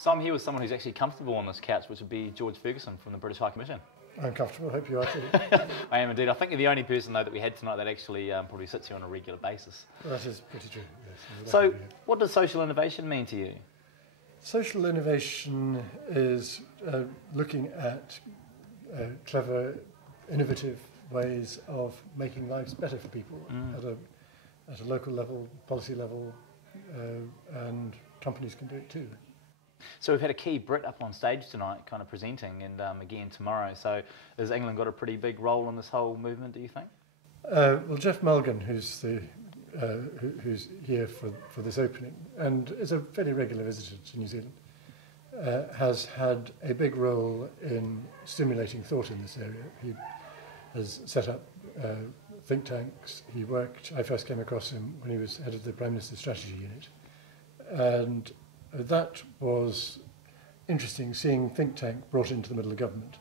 So I'm here with someone who's actually comfortable on this couch, which would be George Fergusson from the British High Commission. I'm comfortable, hope you are too. I am indeed. I think you're the only person, though, that we had tonight that actually probably sits here on a regular basis. That is pretty true, yes. So what does social innovation mean to you? Social innovation is looking at clever, innovative ways of making lives better for people at a local level, policy level, and companies can do it too. So we've had a key Brit up on stage tonight kind of presenting, and again tomorrow. So has England got a pretty big role in this whole movement, do you think? Well, Jeff Mulgan, who's here for this opening, and is a fairly regular visitor to New Zealand, has had a big role in stimulating thought in this area. He has set up think tanks. I first came across him when he was head of the Prime Minister's Strategy Unit, and that was interesting, seeing think tank brought into the middle of government,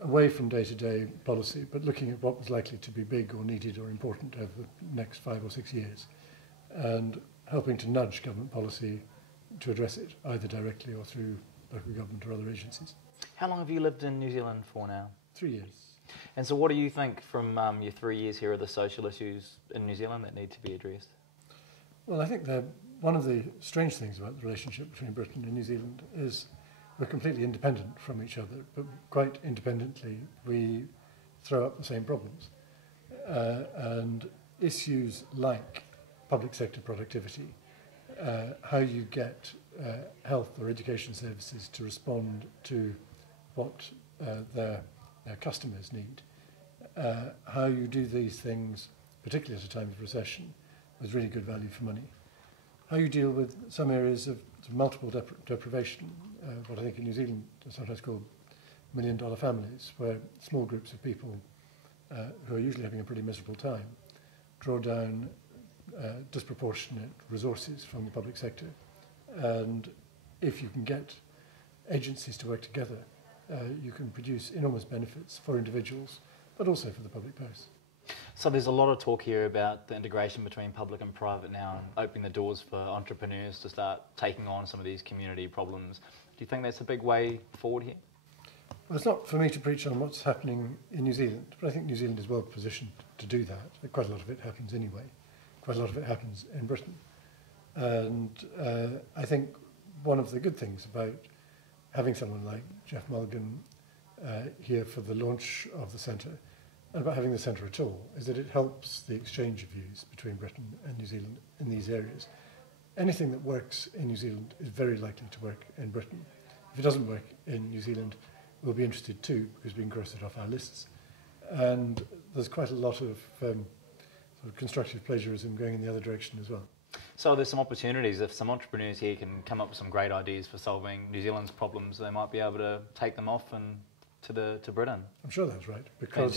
away from day-to-day policy, but looking at what was likely to be big or needed or important over the next 5 or 6 years, and helping to nudge government policy to address it, either directly or through local government or other agencies. How long have you lived in New Zealand for now? 3 years. And so what do you think from your 3 years here are the social issues in New Zealand that need to be addressed? Well, I think one of the strange things about the relationship between Britain and New Zealand is we're completely independent from each other, but quite independently we throw up the same problems. And issues like public sector productivity, how you get health or education services to respond to what their customers need, how you do these things, particularly at a time of recession, with really good value for money. How you deal with some areas of multiple deprivation, what I think in New Zealand are sometimes called million-dollar families, where small groups of people who are usually having a pretty miserable time draw down disproportionate resources from the public sector. And if you can get agencies to work together, you can produce enormous benefits for individuals, but also for the public purse. So there's a lot of talk here about the integration between public and private now, and opening the doors for entrepreneurs to start taking on some of these community problems. Do you think that's a big way forward here? Well, it's not for me to preach on what's happening in New Zealand, but I think New Zealand is well positioned to do that. Quite a lot of it happens anyway. Quite a lot of it happens in Britain. And I think one of the good things about having someone like Jeff Mulgan here for the launch of the centre, and about having the centre at all, is that it helps the exchange of views between Britain and New Zealand in these areas. Anything that works in New Zealand is very likely to work in Britain. If it doesn't work in New Zealand, we'll be interested too, because we can cross it off our lists. And there's quite a lot of sort of constructive plagiarism going in the other direction as well. So there's some opportunities. If some entrepreneurs here can come up with some great ideas for solving New Zealand's problems, they might be able to take them off and to Britain. I'm sure that's right, because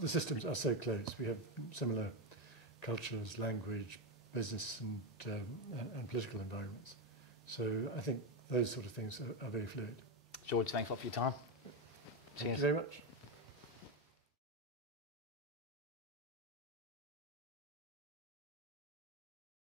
the systems are so close. We have similar cultures, language, business and political environments. So I think those sort of things are very fluid. George, thanks a lot for your time. Thank you very much.